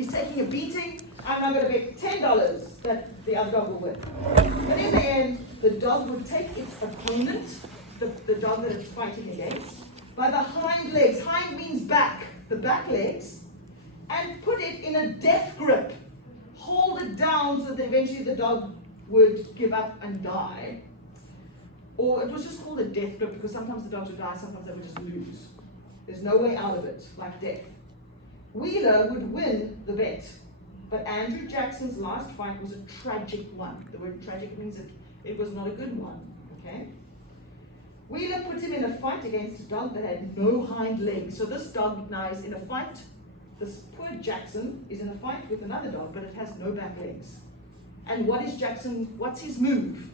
He's taking a beating, and I'm going to bet $10 that the other dog will win. But in the end, the dog would take its opponent, the dog that it's fighting against, by the hind legs. Hind means back, the back legs, and put it in a death grip. Hold it down so that eventually the dog would give up and die. Or it was just called a death grip because sometimes the dogs would die, sometimes they would just lose. There's no way out of it, like death. Wheeler would win the bet, but Andrew Jackson's last fight was a tragic one. The word tragic means that it was not a good one, okay? Wheeler put him in a fight against a dog that had no hind legs. So this dog now is in a fight. This poor Jackson is in a fight with another dog, but it has no back legs. And what is Jackson, what's his move?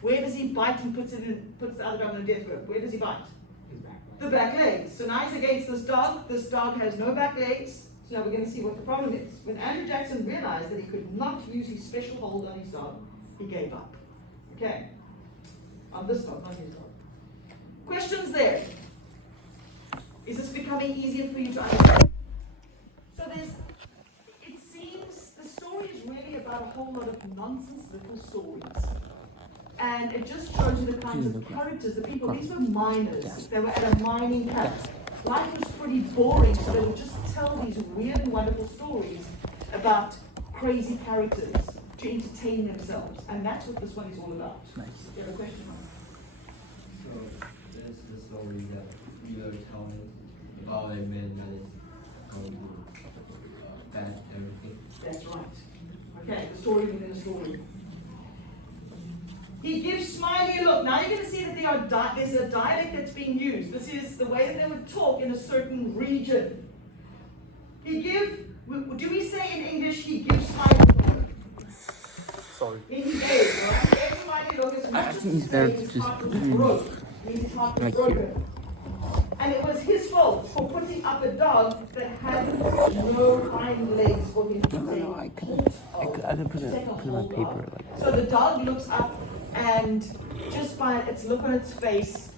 Where does he bite and puts the other dog in a death grip? Where does he bite? His back leg. The back legs. So now he's against this dog. This dog has no back legs. So now we're going to see what the problem is. When Andrew Jackson realized that he could not use his special hold on his dog, he gave up. Okay? On this dog, not his dog. Questions there? Is this becoming easier for you to understand? So it seems the story is really about a whole lot of nonsense little stories. And it just shows you the kinds of characters, the people. These were miners. They were at a mining camp. Life was pretty boring, so they would just tell these weird and wonderful stories about crazy characters to entertain themselves. And that's what this one is all about. Nice. You have a question? So this is the story that you are telling about a man that is going to bad everything. That's right. Okay, the story within the story. He gives Smiley a look. Now you're going to see that there's a dialect that's being used. This is the way that they would talk in a certain region. Do we say in English, he gives Smiley a look? Sorry. In his age, right? Everybody look as much as to say his heart was broke. His heart was broken. And it was his fault for putting up a dog that had no hind legs for him to take. No, I couldn't put it on my paper. So the dog looks up, and just by its look on its face,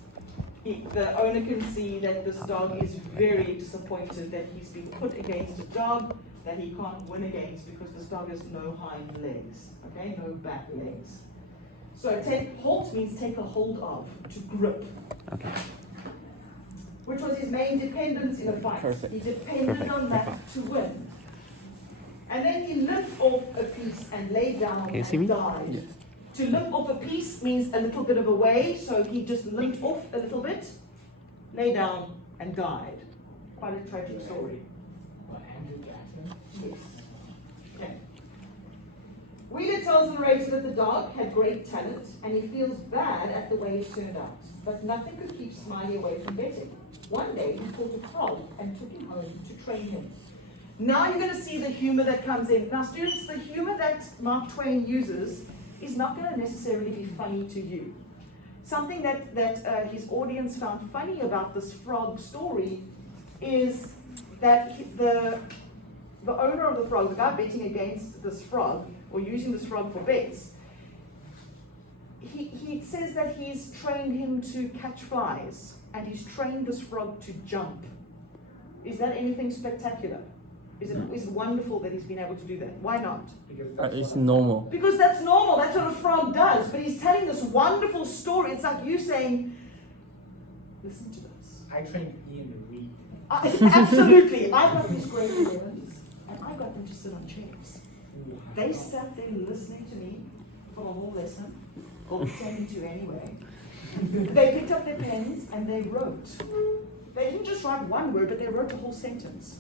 the owner can see that this dog is very disappointed that he's been put against a dog that he can't win against because this dog has no hind legs, okay, no back legs. So halt means take a hold of, to grip. Okay. Which was his main dependence in a fight. Perfect. He depended on that to win. And then he limped off a piece and laid down Can you see and me? died. Yes. To limp off a piece means a little bit of a way, so he just limped off a little bit, lay down, and died. Quite a tragic story. What, Andrew Jackson? Yes. Okay. Wheeler tells the narrator that the dog had great talent, and he feels bad at the way it turned out. But nothing could keep Smiley away from betting. One day, he caught a frog and took him home to train him. Now you're going to see the humor that comes in. Now, students, the humor that Mark Twain uses is not going to necessarily be funny to you. Something that his audience found funny about this frog story is that the owner of the frog, the guy betting against this frog, or using this frog for bets, he says that he's trained him to catch flies, and he's trained this frog to jump. Is that anything spectacular? Is it wonderful that he's been able to do that? Why not? Because It's normal. Because that's normal, that's what a frog does. But he's telling this wonderful story. It's like you saying, listen to this. I trained Ian to read. Absolutely. I got these great lemons, and I got them to sit on chairs. They sat there listening to me for the whole lesson, or pretending to anyway. They picked up their pens and they wrote. They didn't just write one word, but they wrote a whole sentence.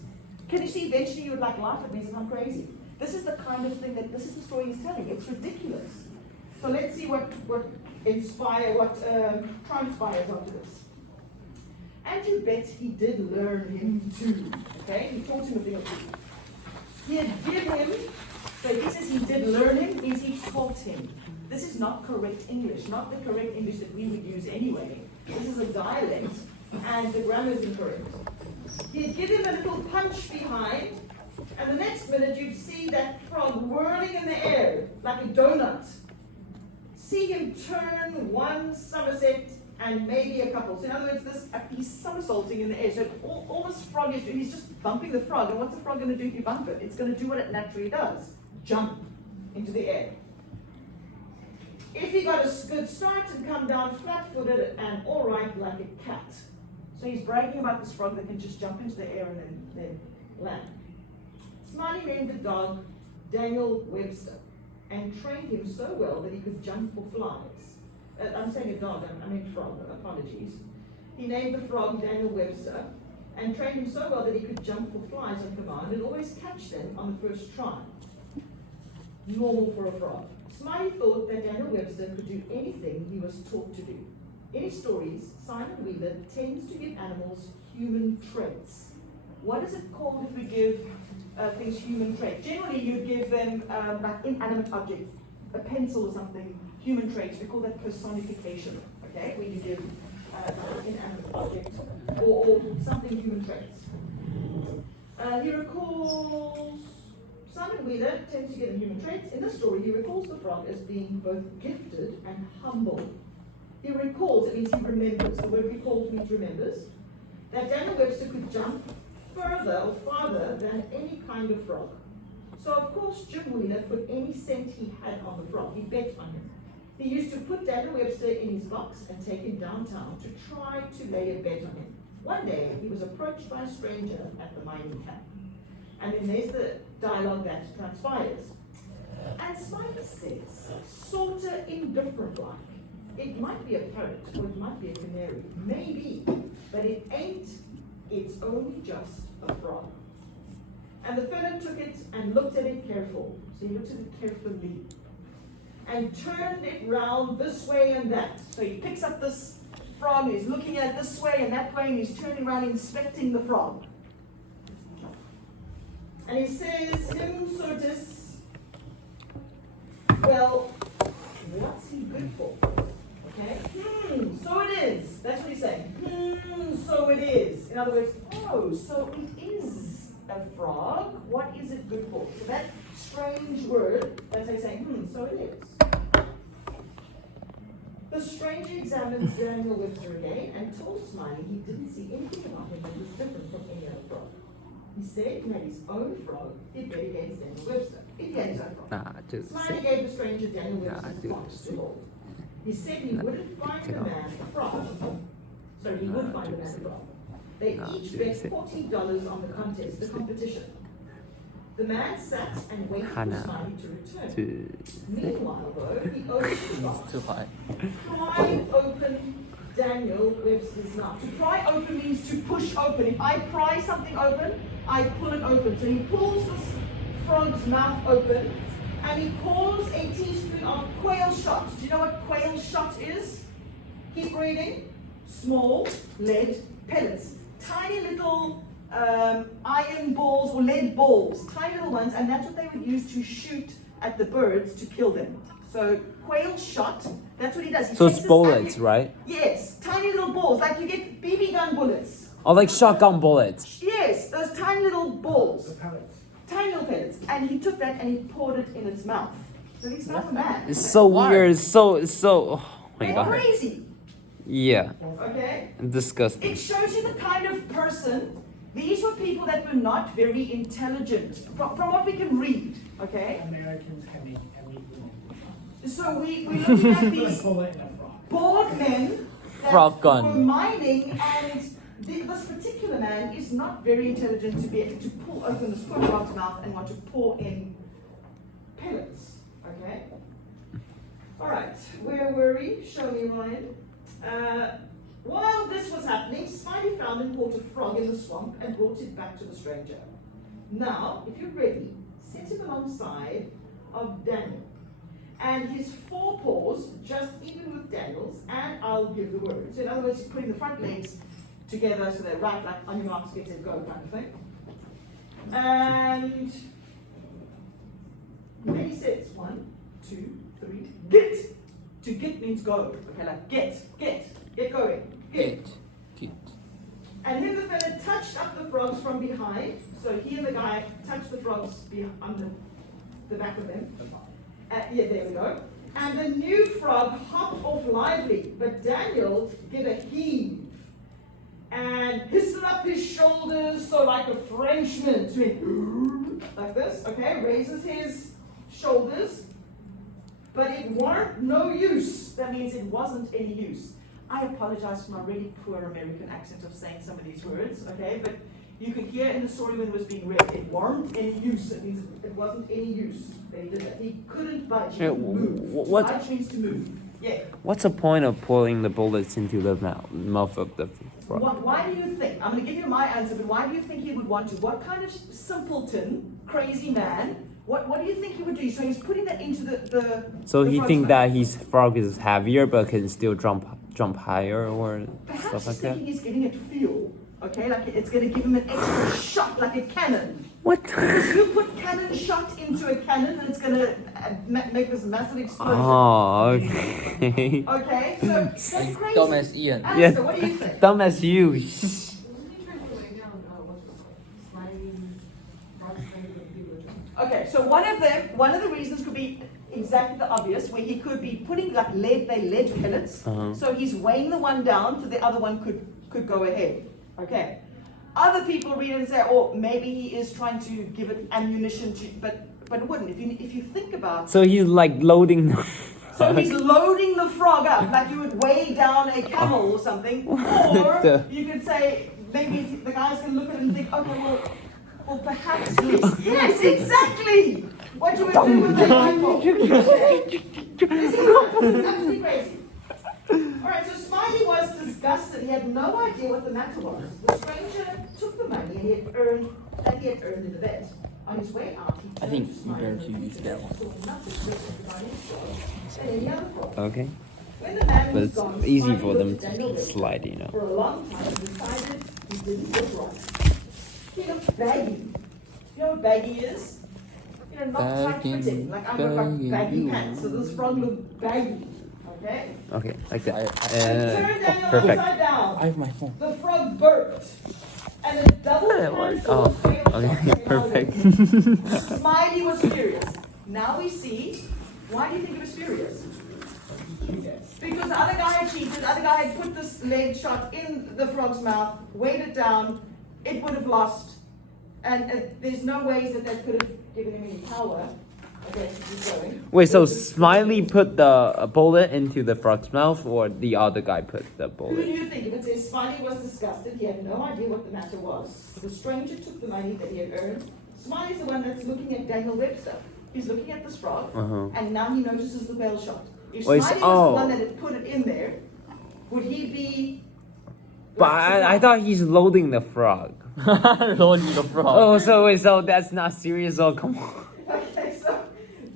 Can you see, eventually you would like laugh at me as if I'm crazy. This is the kind of thing this is the story he's telling. It's ridiculous. So let's see what transpires after this. Andrew bets he did learn him too. Okay, he taught him a thing or two. He had given him, so he says he did learn him, means he taught him. This is not correct English, not the correct English that we would use anyway. This is a dialect, and the grammar is incorrect. He'd give him a little punch behind, and the next minute you'd see that frog whirling in the air like a donut. See him turn one somerset, and maybe a couple. So in other words, he's somersaulting in the air. So all this frog is doing, he's just bumping the frog. And what's the frog going to do if you bump it? It's going to do what it naturally does, jump into the air. If he got a good start and come down flat-footed and all right like a cat. So he's bragging about this frog that can just jump into the air and then land. Smiley named the dog Daniel Webster and trained him so well that he could jump for flies. I'm saying a dog, I mean frog, apologies. He named the frog Daniel Webster and trained him so well that he could jump for flies on command and always catch them on the first try. Normal for a frog. Smiley thought that Daniel Webster could do anything he was taught to do. In his stories, Simon Wheeler tends to give animals human traits. What is it called if we give things human traits? Generally, you'd give them like inanimate objects, a pencil or something, human traits. We call that personification, okay? When you give an inanimate object or something human traits. He recalls Simon Wheeler tends to give him human traits. In the story, he recalls the frog as being both gifted and humble. He recalls, it means he remembers. The word recalls means remembers. That Daniel Webster could jump further or farther than any kind of frog. So of course Jim Wheeler put any cent he had on the frog. He bet on him. He used to put Daniel Webster in his box and take him downtown to try to lay a bet on him. One day he was approached by a stranger at the mining camp. And then there's the dialogue that transpires. And Smiley says, sorta indifferent like. It might be a parrot or it might be a canary. Maybe, but it ain't. It's only just a frog. And the fellow took it and looked at it careful. So he looked at it carefully. And turned it round this way and that. So he picks up this frog, he's looking at it this way and that way, and he's turning around inspecting the frog. And he says, Sortis, well, what's he good for? Okay? So it is. That's what he's saying. So it is. In other words, oh, so it is a frog. What is it good for? So that strange word, that's how he's saying, so it is. The stranger examined Daniel Webster again and told Smiley he didn't see anything about him that was different from any other frog. He said he had his own frog, he'd bet against Daniel Webster. If he had his own frog. Smiley gave the stranger Daniel Webster's box to hold. He said he wouldn't find the man a frog. So he would find the man a frog. They each bet $40 on the contest, the competition. The man sat and waited for Smiley to return. Meanwhile, though, he opened the box. Pry open Daniel Webster's mouth. To pry open means to push open. If I pry something open, I pull it open. So he pulls this frog's mouth open and he pours a teaspoon of quail shot. Do you know what quail shot is? Keep reading. Small lead pellets. Tiny little iron balls or lead balls. Tiny little ones, and that's what they would use to shoot at the birds to kill them. So quail shot, that's what he does. So it's bullets, right? Yes, tiny little balls, like you get BB gun bullets. Oh, like shotgun bullets. Yes, those tiny little balls. Tiny little pellets. And he took that and he poured it in its mouth. So he's not mad. It's so weird. It's so. Oh my They're god. crazy. Yeah. Okay? Disgusting. It shows you the kind of person. These were people that were not very intelligent, from what we can read. Okay? Americans have eaten. So we look at these bored men that Frog gun. were mining, and this particular man is not very intelligent to be able to pull open this poor frog's mouth and want to pour in pellets. Okay? Alright, where were we? Show me, Ryan. While this was happening, Smiley found and caught a frog in the swamp and brought it back to the stranger. Now, if you're ready, set him alongside of Daniel. And his forepaws just even with Daniel's, and I'll give the word. So in other words, putting the front legs together so they're right, like on your marks, get set, go kind of thing. And then he says, 1, 2, 3, get! To get means go. Okay, like get going, get. And then the fella touched up the frogs from behind. So he and the guy touched the frogs on the back of them. Yeah, there we go. And the new frog hopped off lively, but Daniel gave a heave and hisses up his shoulders, so like a Frenchman, doing like this, okay, raises his shoulders, but it weren't no use. That means it wasn't any use. I apologize for my really poor American accent of saying some of these words, okay, but you could hear in the story when it was being read, it weren't any use. It means it wasn't any use that he did that. He couldn't budge, he couldn't move. what- Budge means to move. Yeah. What's the point of pulling the bullets into the mouth of the frog? Why do you think? I'm going to give you my answer, but why do you think he would want to? What kind of simpleton, crazy man? What do you think he would do? So he's putting that into the So the he frog's think mouth. that his frog is heavier but can still jump higher or Perhaps stuff he's like that? thinking he's getting it feel, okay? Like it's going to give him an extra shot, like a cannon. What? If you put cannon shot into a cannon, and it's going to make this massive explosion. Oh, okay. Okay, so that's crazy. Dumb as Ian. Answer, Yeah. what do you think? Dumb as you. Wasn't he trying to lay down sliding rocks under the people? Okay, so one of the reasons could be exactly the obvious, where he could be putting like lead pellets. Uh-huh. So he's weighing the one down, so the other one could go ahead. Okay. Other people read it and say, oh, maybe he is trying to give it ammunition to, but it wouldn't. If you think about, So he's like loading the so he's loading the frog up like you would weigh down a camel or something, or the- you could say maybe the guys can look at it and think, okay, well perhaps yes, exactly. What you would do with a rifle. This is absolutely crazy. Alright, so Smiley was disgusted. He had no idea what the matter was. The stranger took the money and he had earned in the bet. On his way out, he I turned think to we Smiley better and to use that one. saw nothing different about his frog than any other frog. Okay. When the man But was it's gone, easy Smiley for them looked at Daniel to Webster. slide, you know. For a long time, he decided he didn't look right. He looked baggy. You know what baggy is? You know, not tight Baggy, fitting. Like I've got baggy baggy. pants, so this frog looked baggy. Okay? Okay, like that. Turn Daniel Perfect. upside down. I have my phone. The frog burped. And a double That worked. handful of Oh, failed okay, shots came out of perfect. it. Smiley was furious. Now we see, why do you think he was furious? Because the other guy had cheated, the other guy had put this lead shot in the frog's mouth, weighed it down, it would have lost. And there's no ways that could have given him any power against keep going. Wait, so Smiley put the bullet into the frog's mouth, or the other guy put the Who do bullet? you think? If it says Smiley was disgusted, he had no idea what the matter was. The stranger took the money that he had earned. Smiley's the one that's looking at Daniel Webster. He's looking at this frog, Uh-huh. and now he notices the whale shot. If Wait, Smiley so- was oh. the one that had put it in there, would he be... But I thought he's loading the frog. Loading the frog. Oh, so that's not serious. Oh, come on. Okay, so,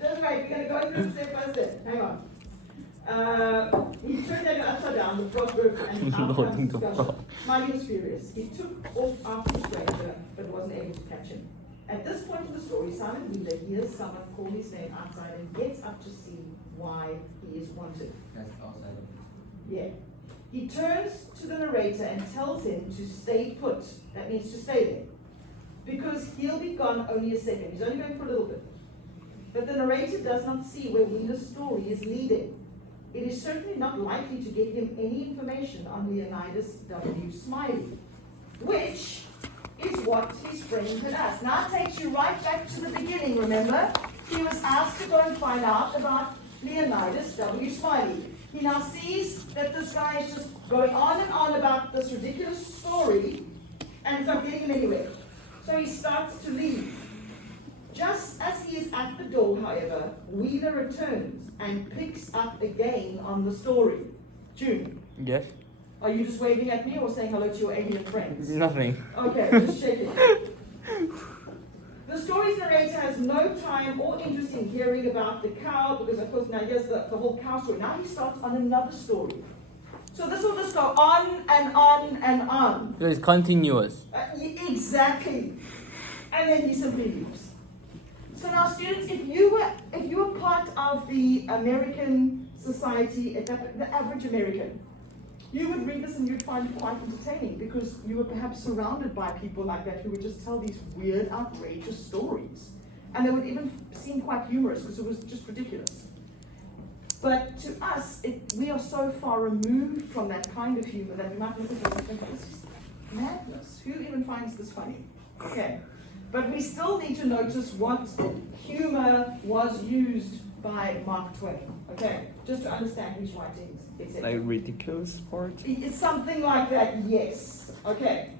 just wait, we're going to go through step by step. Hang on. He turned Daniel upside down, the frog broke, and out Loading comes the discussion. frog. Smiley was furious. He took off after the stranger, but wasn't able to catch him. At this point in the story, Simon Wheeler hears someone call his name outside and gets up to see why he is wanted. That's outside of Yeah. He turns to the narrator and tells him to stay put. That means to stay there. Because he'll be gone only a second. He's only going for a little bit. But the narrator does not see where Wheeler's story is leading. It is certainly not likely to give him any information on Leonidas W. Smiley, which is what his friend had asked. Now it takes you right back to the beginning, remember? He was asked to go and find out about Leonidas W. Smiley. He now sees that this guy is just going on and on about this ridiculous story, and it's not getting him anywhere. So he starts to leave. Just as he is at the door, however, Wheeler returns and picks up again on the story. June, Yes? are you just waving at me or saying hello to your alien friends? Nothing. Okay, just shaking. The story's narrator has no time or interest in hearing about the cow because, of course, now here's the whole cow story. Now he starts on another story. So this will just go on and on and on. So it's continuous. Exactly. And then he simply leaves. So now, students, if you were part of the American society, the average American, you would read this and you'd find it quite entertaining because you were perhaps surrounded by people like that who would just tell these weird, outrageous stories. And they would even seem quite humorous because it was just ridiculous. But to us, we are so far removed from that kind of humor that we might look at this and think, this is madness. Who even finds this funny? Okay. But we still need to notice what humor was used by Mark Twain. Okay? Just to understand his writings, etc. Like ridiculous part. It's something like that, yes. Okay.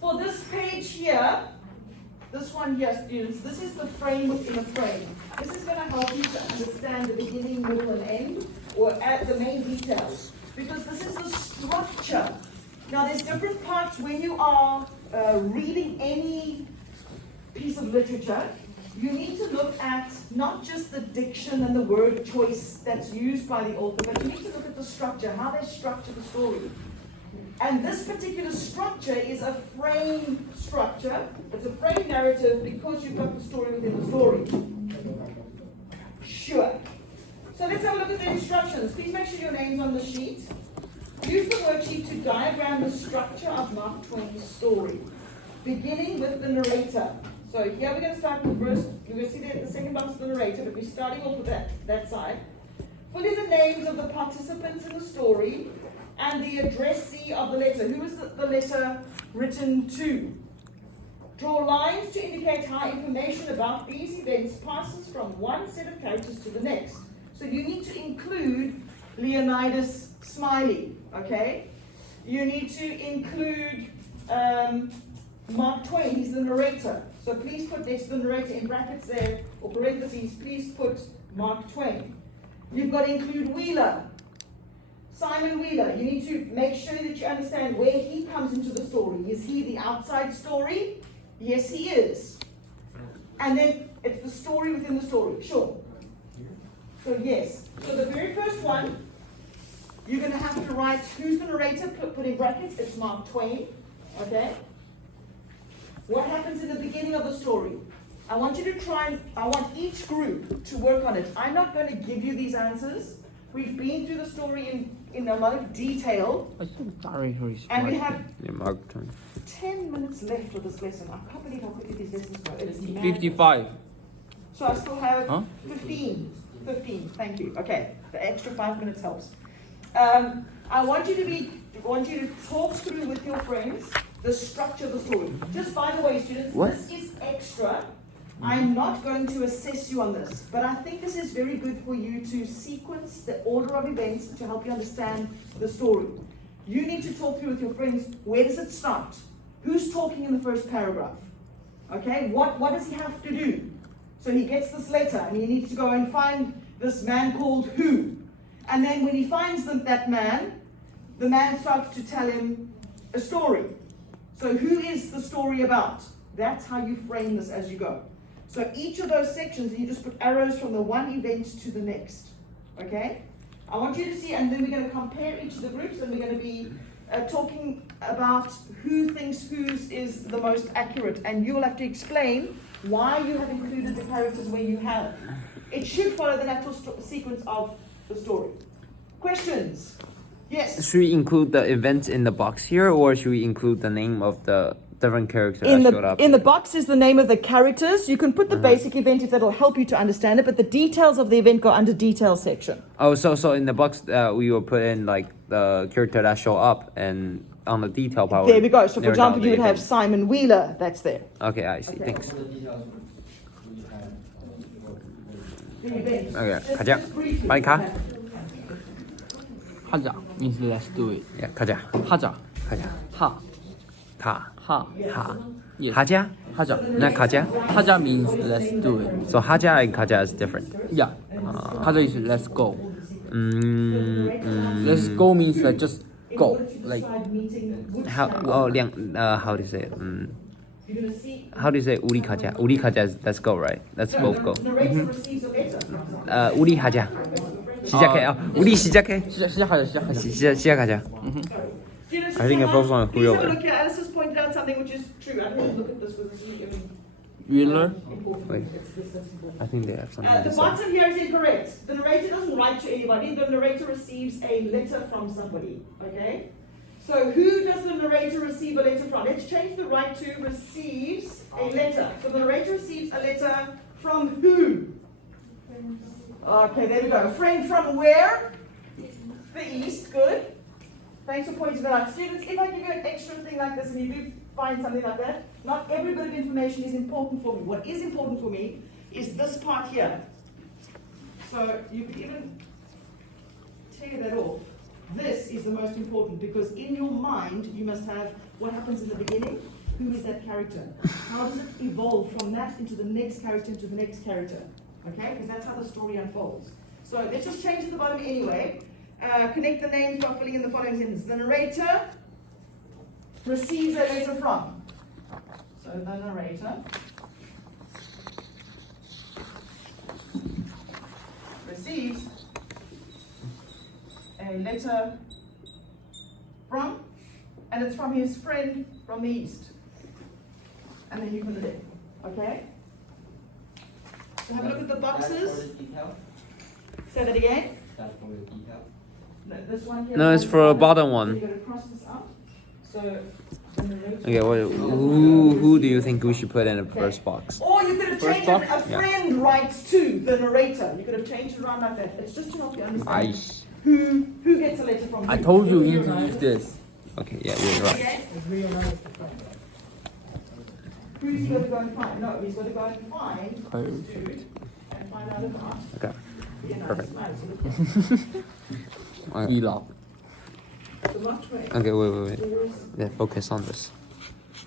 For this page here, this one here, students, this is the frame within a frame. This is going to help you to understand the beginning, middle, and end, or add the main details. Because this is the structure. Now, there's different parts when you are reading any piece of literature. You need to look at not just the diction and the word choice that's used by the author, but you need to look at the structure, how they structure the story. And this particular structure is a frame structure. It's a frame narrative because you've got the story within the story. Sure. So let's have a look at the instructions. Please make sure your name's on the sheet. Use the worksheet to diagram the structure of Mark Twain's story, beginning with the narrator. So here we're going to start with verse. You're going to see the second box of the narrator, but we're starting off with that side. Fill in the names of the participants in the story and the addressee of the letter. Who is the letter written to? Draw lines to indicate how information about these events passes from one set of characters to the next. So you need to include Leonidas Smiley, okay? You need to include Mark Twain, he's the narrator. So please put next to the narrator in brackets there, or parentheses, please put Mark Twain. You've got to include Wheeler. Simon Wheeler, you need to make sure that you understand where he comes into the story. Is he the outside story? Yes, he is. And then it's the story within the story. Sure. So yes. So the very first one, you're going to have to write who's the narrator, put in brackets, it's Mark Twain. Okay? What happens in the beginning of the story? I want you to I want each group to work on it. I'm not going to give you these answers. We've been through the story in a lot of detail. And we have Yeah, Mark Twain. 10 minutes left of this lesson. I can't believe how quickly these lessons go. It is mad. 55. So I still have Huh? 15. 15, thank you. Okay, the extra 5 minutes helps. I want you to talk through with your friends the structure of the story. Just by the way, students, What? this is extra. I'm not going to assess you on this, but I think this is very good for you to sequence the order of events to help you understand the story. You need to talk through with your friends, where does it start? Who's talking in the first paragraph? Okay, what does he have to do? So he gets this letter and he needs to go and find this man called who. And then when he finds that man, the man starts to tell him a story. So who is the story about? That's how you frame this as you go. So each of those sections, you just put arrows from the one event to the next. Okay? I want you to see, and then we're going to compare each of the groups, and we're going to be talking about who thinks whose is the most accurate. And you'll have to explain why you have included the characters where you have. It should follow the natural sequence of the story. Questions? Yes? Should we include the events in the box here, or should we include the name of the different characters that showed up? In the box is the name of the characters. You can put the basic event if that'll help you to understand it, but the details of the event go under details section. Oh, so in the box we will put in like the character that show up, and on the detail part. There we go. So for narrow example, down you the would have event. Simon Wheeler, that's there. Okay, I see. Okay. Thanks. For the details, we have The event. Okay, 가자. Just briefly. 빨리 가. 하자 means let's do it. Yeah, 가자. 하자. 가자. 하. 가. 하. 하. Yes. 하자. 하자. 나 가자. 하자 means let's do it. So 하자 and 가자 is different. Yeah. 하자 is let's go. Mm, Let's go means like just In go. order to Like decide meeting, which how? time. Oh, how do you say it? You're gonna see. How do you say 우리 가자? 우리 가자 is let's go, right? Let's both go. The narrator receives a letter. 우리 하자. 시작해. 우리 시작해. 시작하자. 시작하자. Students, I think just I also want to please have a over. look here. Alice has pointed out something which is true. I didn't look at this because this is really Wheeler. important. Wait. It's important. I think they have something The to say. bottom here is incorrect. The narrator doesn't write to anybody. The narrator receives a letter from somebody. Okay? So who does the narrator receive a letter from? Let's change the right to receives a letter. So the narrator receives a letter from who? Okay, there we go. A friend from where? The East, good. Thanks for pointing that out. Students, if I give you an extra thing like this and you do find something like that, not every bit of information is important for me. What is important for me is this part here. So you could even tear that off. This is the most important because in your mind you must have what happens in the beginning. Who is that character? How does it evolve from that into the next character, into the next character? Okay, because that's how the story unfolds. So let's just change at the bottom anyway. Connect the names by filling in the following sentence. The narrator receives a letter from. So the narrator receives a letter from, and it's from his friend from the East. And then you put it in. Okay? So have a look at the That's boxes. for the detail. Say that again. That's for the detail. No, this one here. No, it's for a bottom So one. you're going to cross this out. So the narrator. Okay, who do you think we should put in the first box? Or you could have First changed it. box? A Yeah. friend writes to the narrator. You could have changed it around like that. It's just to help you understand Nice. who gets a letter from who. I told you you need to use this. Okay, yeah, we're right. Okay? Who's he going to go and find? No, he's going to go and find this dude and find out about. Okay. Perfect. Perfect. Vlog. The Mark Twain. Okay, wait. There's Yeah, focus on this.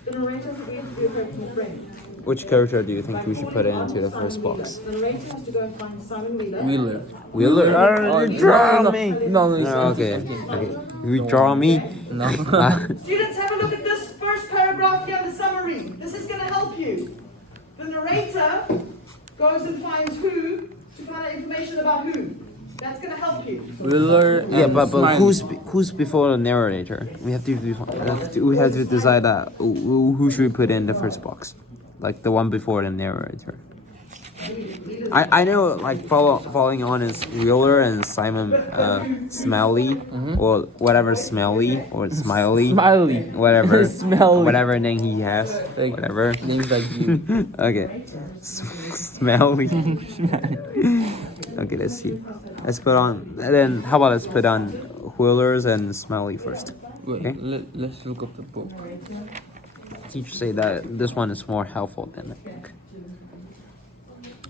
the narrator has to be a personal friend. Which character do you think Like we should put Simon into the Wheeler. first box? The narrator has to go and find Simon Wheeler. Wheeler. Wheeler? Oh, You draw no, me. No, it's No, okay. Okay. You draw me. No. Students, have a look at this first paragraph here, the summary. This is going to help you. The narrator goes and finds who to find out information about who. That's going to help you. Wheeler and Yeah, but Smiley. who's before the narrator? We have to decide that who should we put in the first box, like the one before the narrator. I know like following on is Wheeler and Simon Smelly or whatever Smelly or Smiley Smiley. whatever Smelly. whatever name he has Like, whatever. Names like you. Okay, Smelly. Okay, let's see. Let's put on. Then how about let's put on Wheelers and Smelly first. Wait, Okay. let's look up the book. Teacher say that this one is more helpful than the book.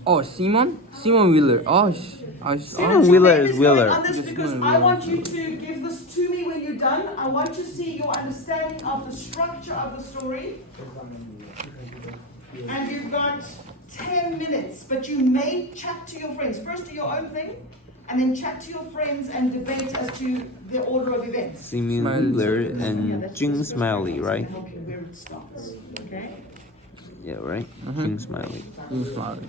Oh, Simon Wheeler. Students, your Wheeler name is going Wheeler. on this Yes, because Wheeler. I want you to give this to me when you're done. I want to see your understanding of the structure of the story. And you've got 10 minutes, but you may chat to your friends. First do your own thing, and then chat to your friends and debate as to the order of events. Simeon Smiley. Wheeler Yeah, and that's Jing just Smiley, right? to help you where it starts. Okay? Yeah, right. Jing Smiley. Smiley.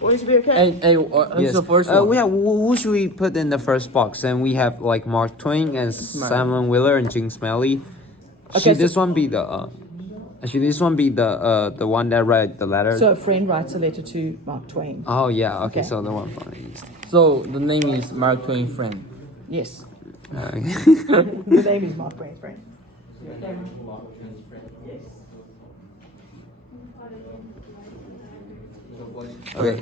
Going to be okay? Hey, who's the first one? We have who should we put in the first box? And we have like Mark Twain and Simon Wheeler and Jing Smiley. Should this one be the? Should this one be the one that read the letter? So a friend writes a letter to Mark Twain. Oh yeah, okay, Okay. so the one from the East. So the name is Mark Twain friend. Yes. Okay. The name is Mark Twain's friend. Okay.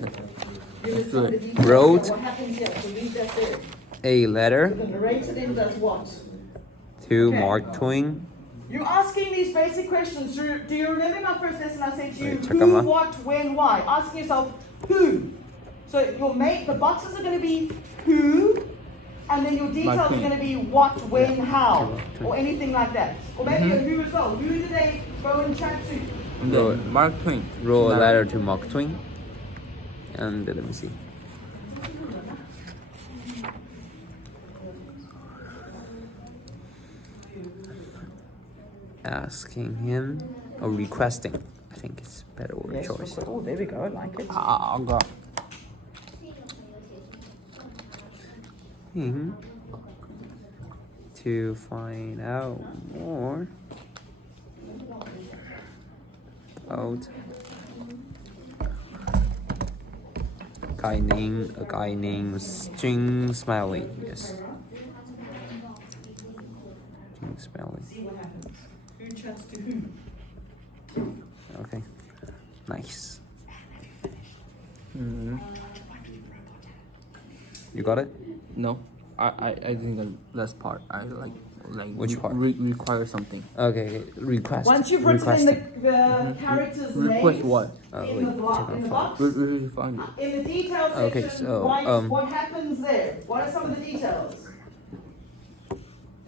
You do it. understand the Wrote. What happens here? So leave that there. A letter The narrator then does what? to Okay. Mark Twain. You're asking these basic questions. Do you remember my first lesson? I said to you, Wait, check who, them out. what, when, why. Asking yourself, who. So the boxes are going to be who, and then your details are Twain. going to be what, when, how, Mark Twain. or anything like that. Or maybe a who as well. Who do they go and chat to? And Wrote- then Mark Twain. Wrote a Smiley. letter to Mark Twain. And let me see. Asking him or requesting. I think it's a better word choice. Oh, there we go. I like it. I'll go. Him to find out more about a guy named Jing Smiley. Yes. Jing Smiley. See what happens. Who chats to who? Okay. Nice. Mhm. You got it? No, I think the last part. I like Which part? Require something. Okay, request. Once you've written in Requesting. the character's Request names what? in Wait, the block, check on in the file. box, Find it. in the details Okay, section, so, write what happens there. What are some of the details?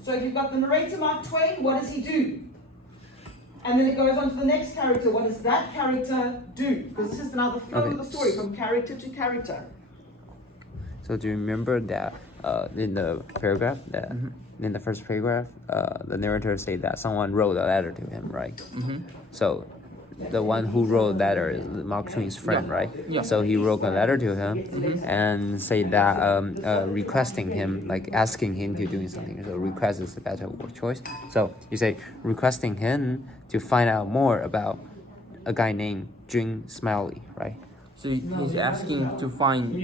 So if you've got the narrator Mark Twain, what does he do? And then it goes on to the next character. What does that character do? Because it's just another flow Okay. of the story from character to character. So do you remember that in the paragraph that in the first paragraph, the narrator said that someone wrote a letter to him, right? So the one who wrote the letter is Mark Twain's friend, right? Yeah. So he wrote a letter to him and said that requesting him, like asking him to doing something. So request is a better word choice. So you say requesting him to find out more about a guy named Jun Smiley, right? So he's asking to find.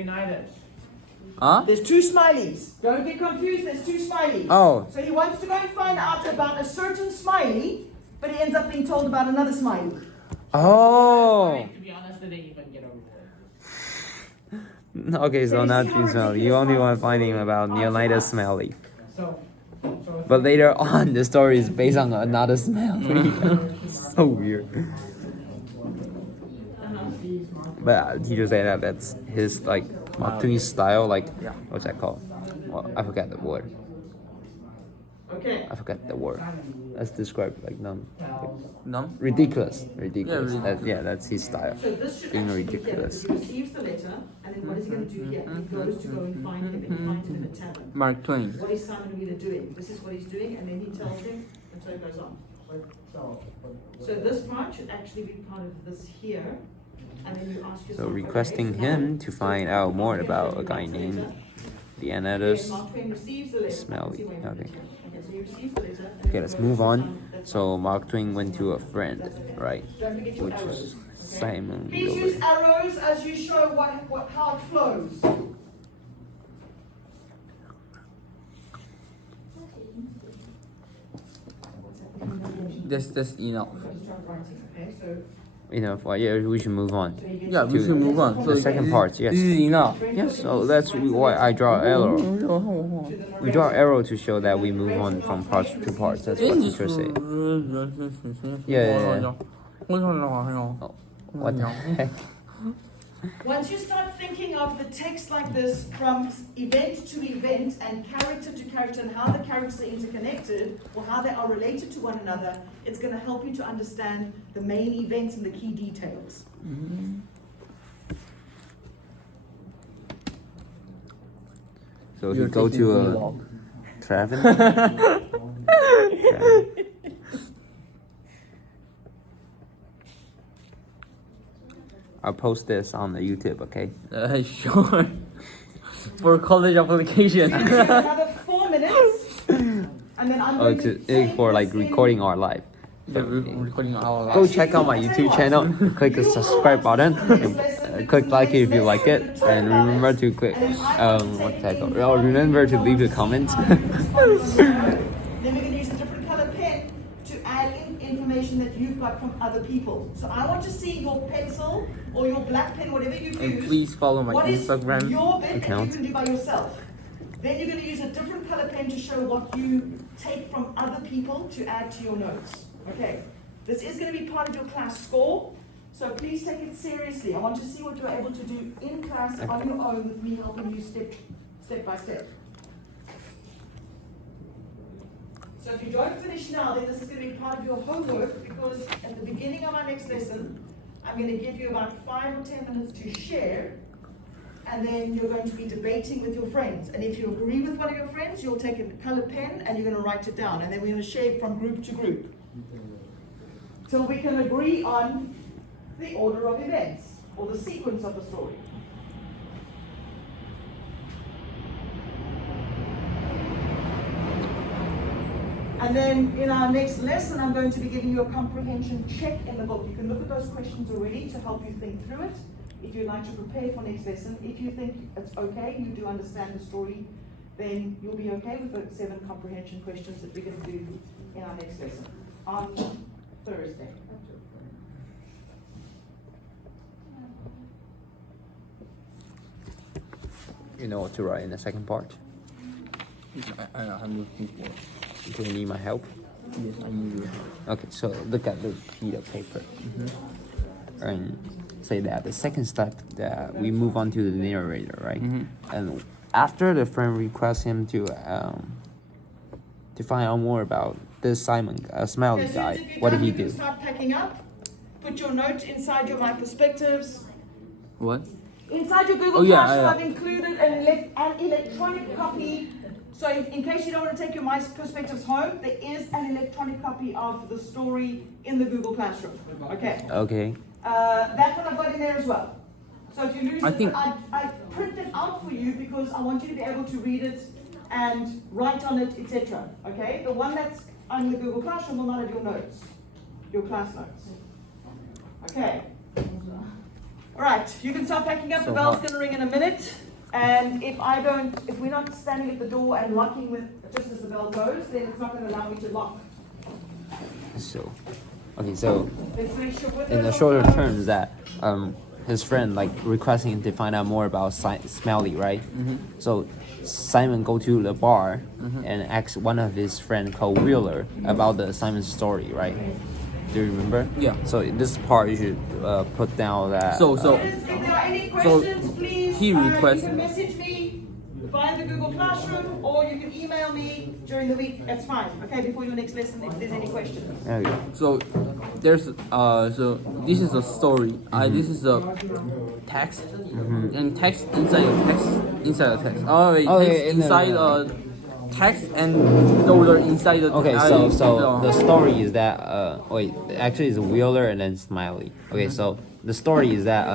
Huh? There's two smileys. Don't get confused. There's two smileys. Oh. So he wants to go and find out about a certain smiley, but he ends up being told about another smiley. Oh. To be honest, they didn't even get over it. Okay, so you not see how Jun Smiley. You ridiculous only Mark want to find him Twain about are Leonidas to Smiley. So But later on, the story is based on another Smiley. So weird. But he just said that that's his like Mark Twain's style. Like, what's that called? Well, I forgot the word. Okay. I forgot the word. That's described like No. ridiculous. ridiculous. That's his style. So this should Being actually be here. ridiculous. He receives the letter, and then what is he going to do here? He goes to go and find him, and he finds him in a tavern. Mark Twain. What is Simon Wheeler doing? This is what he's doing, and then he tells him, and so it goes on. So this part should actually be part of this here, and then you ask yourself. So requesting him to find out more about a guy named Leonidas. Mark Twain receives the letter. Smiley. Okay. Okay, so he receives the letter. and Okay, then let's goes move to on. Simon. That's So Mark Twain went to a friend, right? Don't forget your Which arrows. is okay? Simon Please Wheeler. use arrows as you show how it flows. That's enough. Okay, so Enough. Well, yeah, we should move on. Yeah, we should move on. The second part, yes. This is enough. Yes, so that's why I draw arrow. We draw arrow to show that we move on from parts to parts. That's what teacher said. Yeah. Oh, what the heck? once you start thinking of the text like this from event to event and character to character and how the characters are interconnected or how they are related to one another, it's going to help you to understand the main events and the key details. So he You're go taking to a vlog. Traven. I'll post this on the YouTube, okay? Sure. For college application. Another 4 minutes, and then I'm Oh, going to save for like this in- recording our live. Yeah, we're recording our live. Go check out my YouTube channel. Click the subscribe button. And, click like it if you like it, and remember to click what's that called? Oh, remember to leave the comments. Then we're going to use a different color pen to add in information that you've got from other people. So I want to see your pencil or your black pen, whatever you And use. please follow my What is Instagram your bit account. that you can do by yourself? Then you're going to use a different color pen to show what you take from other people to add to your notes. Okay. This is going to be part of your class score. So please take it seriously. I want to see what you're able to do in class on your own with me helping you step by step. So if you don't finish now, then this is going to be part of your homework because at the beginning of our next lesson, I'm going to give you about 5 or 10 minutes to share, and then you're going to be debating with your friends. And if you agree with one of your friends, you'll take a colored pen and you're going to write it down, and then we're going to share from group to group till we can agree on the order of events or the sequence of the story. And then in our next lesson, I'm going to be giving you a comprehension check in the book. You can look at those questions already to help you think through it. If you'd like to prepare for next lesson, if you think it's okay, you do understand the story, then you'll be okay with the 7 comprehension questions that we're going to do in our next lesson on Thursday. You know what to write in the second part. I'm looking for. Do you need my help? Yes, I need your help. Okay, so look at the sheet of paper. And say that the second step that we move on to the narrator, right? And after the friend requests him to find out more about this Simon, Smiley As soon guy, as if you're what did done, he you can do? start packing up. Put your note inside your My Perspectives. What? Inside your Google Oh, yeah, Classroom, yeah. I've included an electronic copy. So in case you don't want to take your My Perspectives home, there is an electronic copy of the story in the Google Classroom. Okay. Okay. That one I've got in there as well. So if you lose I it, think- I print it out for you because I want you to be able to read it and write on it, etc. Okay? The one that's on the Google Classroom will not have your notes, your class notes. Okay. All right, you can start packing up. The So bell's hot. going to ring in a minute. And if we're not standing at the door and locking with just as the bell goes, then it's not going to allow me to lock. So, okay, so Let's make sure with in the shorter terms that his friend like requesting him to find out more about Smiley, right? So Simon go to the bar and ask one of his friend called Wheeler about the Simon's story, right? Do you remember? Yeah. So in this part you should put down that. So If there are any questions, please, he you requested- can message me via the Google Classroom or you can email me during the week. That's fine. Okay, before your next lesson, if there's any questions. There we go. So there's so this is a story. This is a text and text inside the text inside the text. Oh wait, Okay, text no, inside no, no. text and those are inside the. Okay, so the story is that wait, actually it's Wheeler and then Smiley. Okay, so the story is that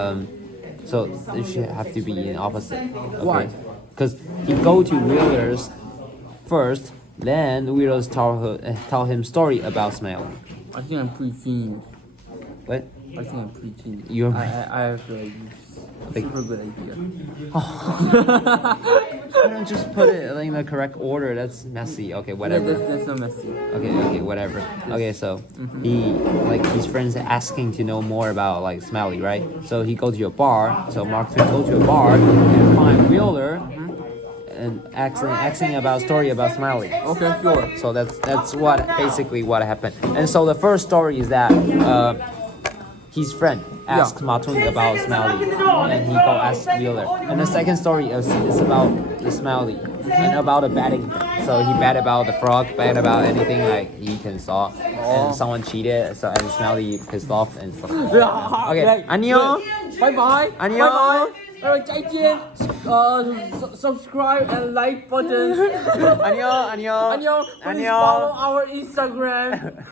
so they should have to be in opposite. Okay? Why? Because he go to Wheeler's first, then Wheeler's tell him story about Smiley. I think I'm preaching. What? I think I'm preaching. You're- I have like super good idea. Why don't just put it in the correct order? That's messy. Okay, whatever. That's not messy. Okay, whatever. Okay, so he like his friends asking to know more about like Smiley, right? So he go to a bar. So Mark Twain go to a bar and find Wheeler and asking about story about Smiley. Okay, sure. So that's what basically what happened. And so the first story is that his friend asked Ma Twain about Smiley, and he go ask Wheeler. And the second story is about the Smiley and about the betting. So he bet about the frog, bet about anything like he can saw, and someone cheated. So and Smiley pissed off and stuff. Okay, 안녕. Bye bye. 안녕. 再见。Subscribe and like button. 안녕. 안녕. Please 안녕. follow our Instagram.